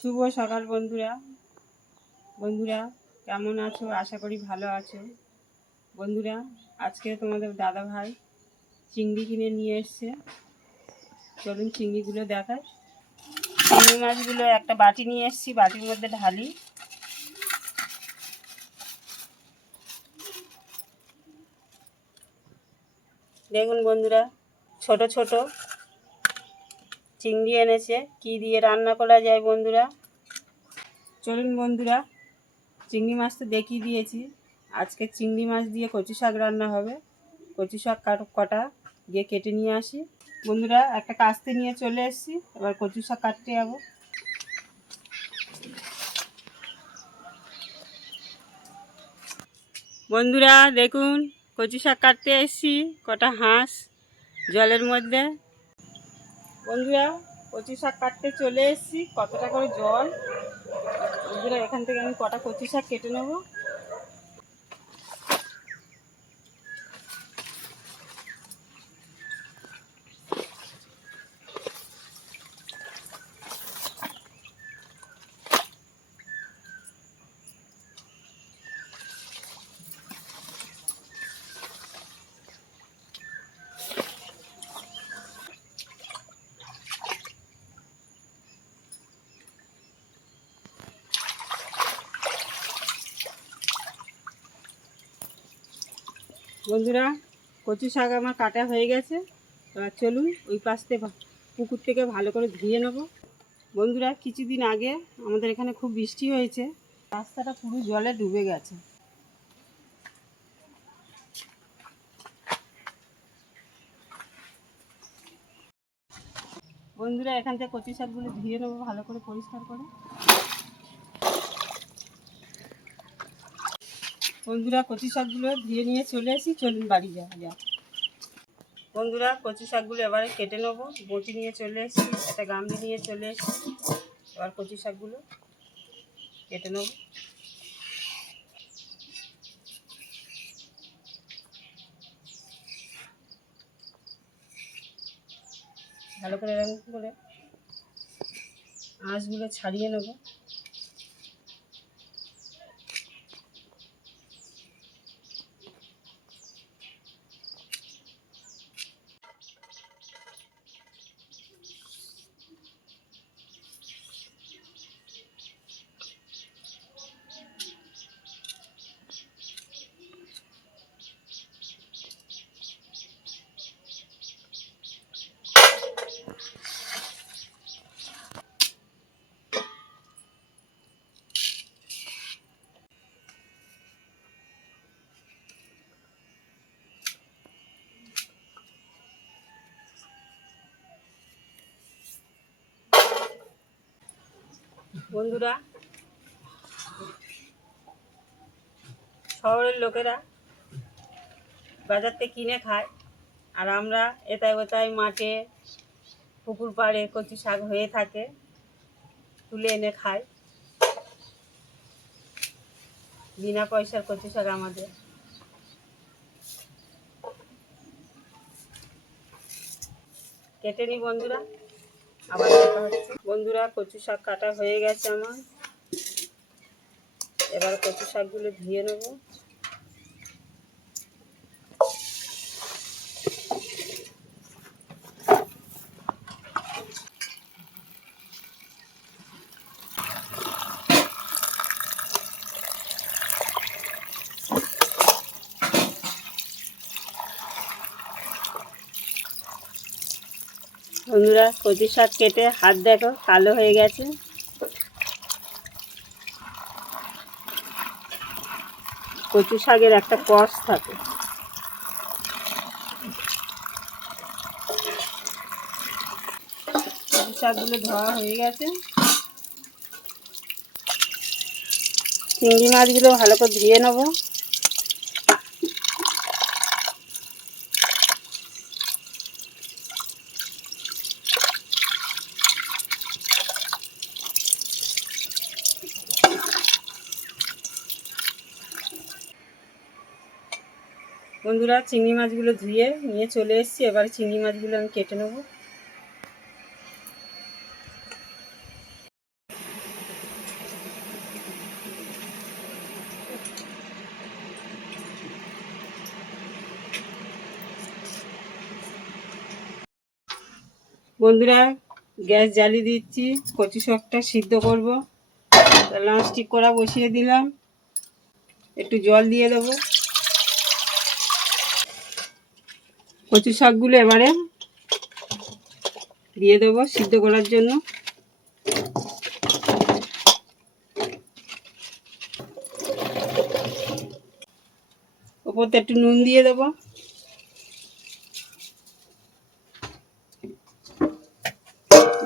শুভ সকাল বন্ধুরা। কেমন আছো? আশা করি ভালো আছো। বন্ধুরা, আজকে তোমাদের দাদা ভাই চিংড়ি কিনে নিয়ে এসছে। চলুন চিংড়িগুলো দেখায়। চিংড়ি মাছগুলো একটা বাটি নিয়ে এসছি, বাটির মধ্যে ঢালি। দেখুন বন্ধুরা, ছোট ছোট চিংড়ি এনেছে। কি দিয়ে রান্না করা যায় বন্ধুরা? চলুন বন্ধুরা, চিংড়ি মাছ তো দেখিয়ে দিয়েছি। আজকে চিংড়ি মাছ দিয়ে কচু শাক রান্না হবে। কচু শাক কটা গিয়ে কেটে নিয়ে আসি। বন্ধুরা, একটা কাস্তে নিয়ে চলে এসেছি, এবার কচু শাক কাটতে যাবো। বন্ধুরা দেখুন, কচু শাক কাটতে এসেছি, কটা হাঁস জলের মধ্যে। বন্ধুরা, কচু শাক কাটতে চলে এসেছি, কতটা করে জল। বন্ধুরা, এখান থেকে আমি কটা কচু শাক কেটে নেবো। বন্ধুরা, কচু শাক আমার কাটা হয়ে গেছে। এবার চলুন ওই পাশ থেকে পুকুর থেকে ভালো করে ধুয়ে নেব। বন্ধুরা, কিছুদিন আগে আমাদের এখানে খুব বৃষ্টি হয়েছে, রাস্তাটা পুরো জলে ডুবে গেছে। বন্ধুরা, এখান থেকে কচু শাকগুলো ধুয়ে নেবো ভালো করে পরিষ্কার করে। বন্ধুরা, কচু শাকগুলো ধুয়ে নিয়ে চলে এসেছি, চলুন বাড়ি যাওয়া যাক। বন্ধুরা, কচু শাকগুলো এবারে কেটে নেবো। বটি নিয়ে চলে এসেছি, একটা গামলি নিয়ে চলে এসেছি। এবার কচু শাকগুলো কেটে নেব। ভালো করে এরকম করে আঁশগুলো ছাড়িয়ে নেব। বন্ধুরা, শহরের লোকেরা বাজার থেকে কিনে খায়, আর আমরা এতায় ওতায় মাঠে পুকুর পাড়ে কচু শাক হয়ে থাকে, তুলে এনে খাই। বিনা পয়সার কচু শাক আমাদের। কেটে নি বন্ধুরা, আবার দেখা হচ্ছে। বন্ধুরা, কচু শাক কাটা হয়ে গেছে আমার। এবার কচু শাকগুলো ধুয়ে নেব। বন্ধুরা, কচু শাক কেটে হাত দেখো কালো হয়ে গেছে। কচু শাকের একটা কষ থাকে। কচু শাকগুলো ধোয়া হয়ে গেছে। চিংড়ি মাছগুলো ভালো করে ধুয়ে নেব। বন্ধুরা, চিংড়ি মাছগুলো ধুয়ে নিয়ে চলে এসেছি, এবার চিংড়ি মাছগুলো আমি কেটে নেব। বন্ধুরা গ্যাস জ্বালিয়ে দিচ্ছি, কচু শাকটা সিদ্ধ করব। ননস্টিক কড়া বসিয়ে দিলাম, একটু জল দিয়ে দেবো। কচু শাকগুলো এবারে দিয়ে দেবো সিদ্ধ করার জন্য। ওপরতে একটু নুন দিয়ে দেবো।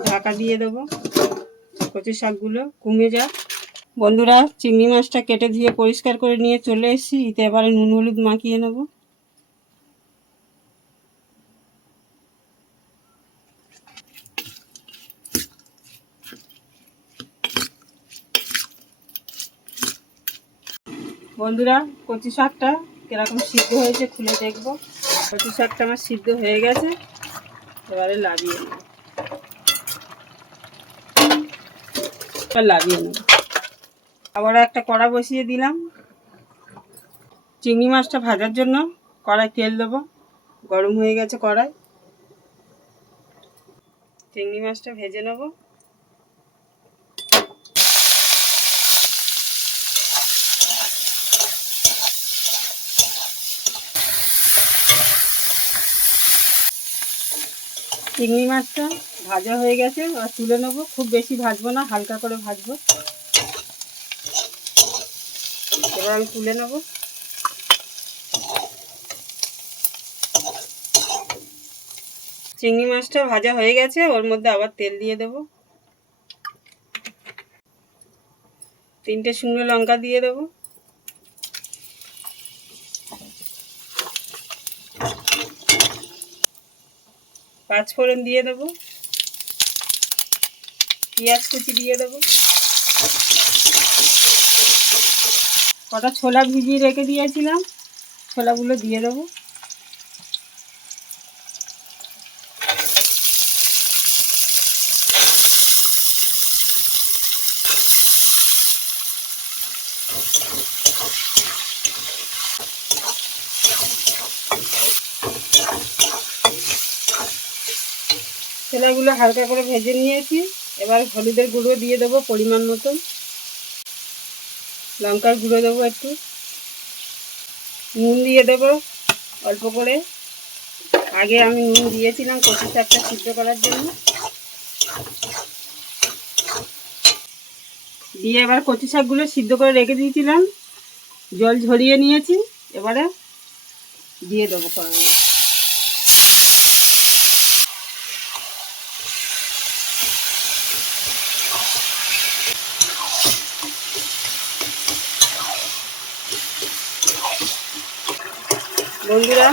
ঢাকা দিয়ে দেবো, কচু শাকগুলো কমে যাক। বন্ধুরা চিংড়ি মাছটা কেটে ধুয়ে পরিষ্কার করে নিয়ে চলে এসেছি। এতে এবারে নুন হলুদ মাখিয়ে নেব। বন্ধুরা কচু শাকটা কিরকম সিদ্ধ হয়েছে খুলে দেখব। কচু শাকটা আমার সিদ্ধ হয়ে গেছে, এবারে লাভিয়ে নেব। আবার একটা কড়া বসিয়ে দিলাম। চিংড়ি মাছটা ভাজার জন্য কড়াই তেল দেবো। গরম হয়ে গেছে কড়াই, চিংড়ি মাছটা ভেজে নেব। চিংড়ি মাছটা ভাজা হয়ে গেছে, আর তুলে নেবো। খুব বেশি ভাজবো না, হালকা করে ভাজবো। এবার আমি তুলে নেব। চিংড়ি মাছটা ভাজা হয়ে গেছে, ওর মধ্যে আবার তেল দিয়ে দেব। 3টে শুকনো লঙ্কা দিয়ে দেব। পাঁচফোড়ন দিয়ে দেব। পেঁয়াজ কুচি দিয়ে দেব। কটা ছোলা ভিজিয়ে রেখে দিয়েছিলাম, ছোলাগুলো দিয়ে দেবো। ছোলাগুলো হালকা করে ভেজে নিয়েছি। এবার হলুদের গুঁড়ো দিয়ে দেবো পরিমাণ মতন। লঙ্কার গুঁড়ো দেবো একটু। নুন দিয়ে দেবো অল্প করে। আগে আমি নুন দিয়েছিলাম কচু শাকটা সিদ্ধ করার জন্য। দিয়ে এবার কচু শাকগুলো সিদ্ধ করে রেখে দিয়েছিলাম, জল ঝরিয়ে নিয়েছি। এবারে দিয়ে দেবো কড়াইয়ে। বন্ধুরা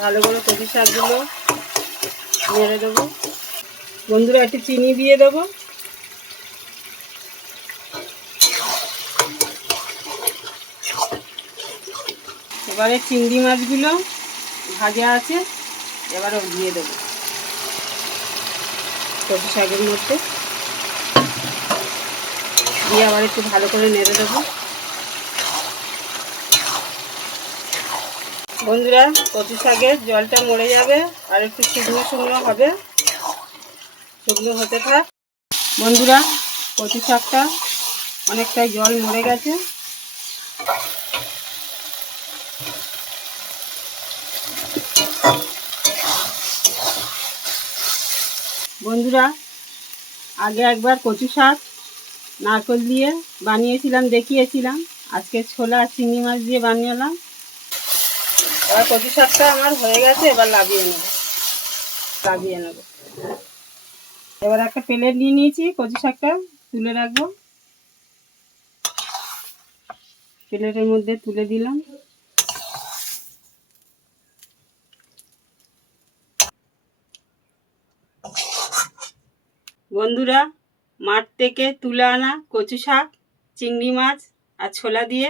ভালো করে কচু শাকগুলো নেড়ে দেবো। বন্ধুরা একটু চিনি দিয়ে দেবো। এবারে চিংড়ি মাছগুলো ভাজা আছে, এবারে দিয়ে দেবো কচু শাকের মধ্যে। দিয়ে আবার একটু ভালো করে নেড়ে দেবো। বন্ধুরা কচু শাকের জলটা মরে যাবে, আর একটু শুকনো শুকনো হবে। শুকনো হতে থাক। বন্ধুরা কচু শাকটা অনেকটাই জল মরে গেছে। বন্ধুরা আগে একবার কচু শাক নারকেল দিয়ে বানিয়েছিলাম, দেখিয়েছিলাম। আজকে ছোলা আর চিংড়ি মাছ দিয়ে বানিয়েলাম। এবার কচু শাকটা আমার হয়ে গেছে, এবার লাভিয়ে নেব। এবার একটা প্লেট নিয়ে নিয়েছি, কচু শাকটা তুলে রাখবো। প্লেটের মধ্যে তুলে দিলাম। বন্ধুরা মাঠ থেকে তুলে আনা কচু শাক, চিংড়ি মাছ আর ছোলা দিয়ে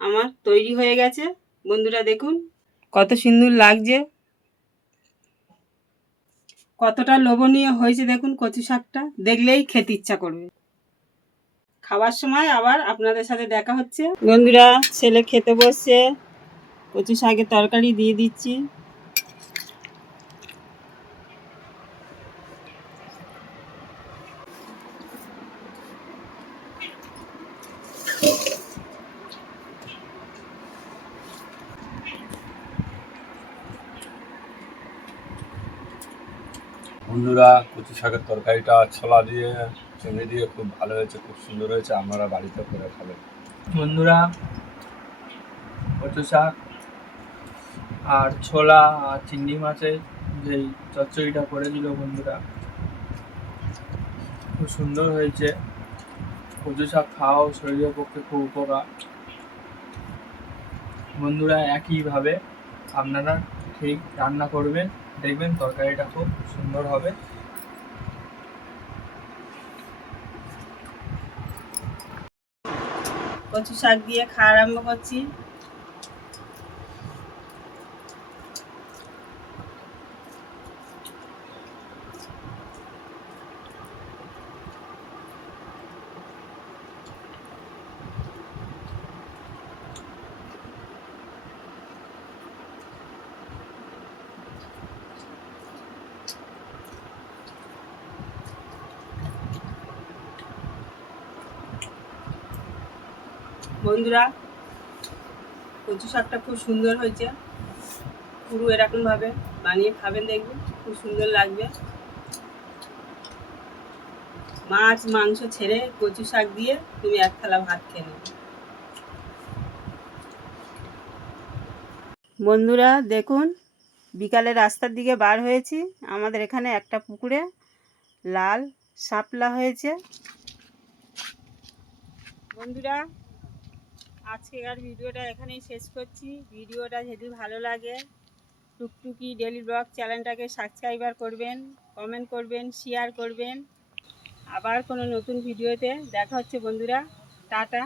আমার তৈরি হয়ে গেছে। বন্ধুরা দেখুন কত সুন্দর লাগছে, কতটা লোভনীয় হয়েছে। দেখুন কচু শাকটা দেখলেই খেতে ইচ্ছা করবে। খাবার সময় আবার আপনাদের সাথে দেখা হচ্ছে। বন্ধুরা ছেলে খেতে বসছে, কচু শাকের তরকারি দিয়ে দিচ্ছি। বন্ধুরা, কচু শাকের তরকারিটা ছোলা দিয়ে চিংড়ি দিয়ে খুব ভালো হয়েছে, খুব সুন্দর হয়েছে। আপনারা বাড়িতে করে খাবেন। বন্ধুরা, কচু শাক আর ছোলা আর চিংড়ি মাছের যেই চচ্চড়িটা করে দিল বন্ধুরা, খুব সুন্দর হয়েছে। কচু শাক খাওয়াও শরীরের পক্ষে খুব উপকার। বন্ধুরা, একইভাবে আপনারা ঠিক রান্না করবেন, দেখবেন তরকারিটা খুব সুন্দর হবে। কচু শাক দিয়ে খাওয়া আরম্ভ করছি। বন্ধুরা, কচু শাকটা খুব সুন্দর হয়েছে। পুরো এরকমভাবে বানিয়ে খাবেন, দেখবেন খুব সুন্দর লাগবে। মাছ মাংস ছেড়ে কচু শাক দিয়ে তুমি এক থালা ভাত খেয়ে নেবে। বন্ধুরা দেখুন, বিকালে রাস্তার দিকে বার হয়েছি। আমাদের এখানে একটা পুকুরে লাল শাপলা হয়েছে। বন্ধুরা, আজকের ভিডিওটা এখানেই শেষ করছি। ভিডিওটা যদি ভালো লাগে টুকটুকি ডেলি ব্লগ চ্যানেলটাকে সাবস্ক্রাইবার করবেন, কমেন্ট করবেন, শেয়ার করবেন। আবার কোনো নতুন ভিডিওতে দেখা হচ্ছে বন্ধুরা। টাটা।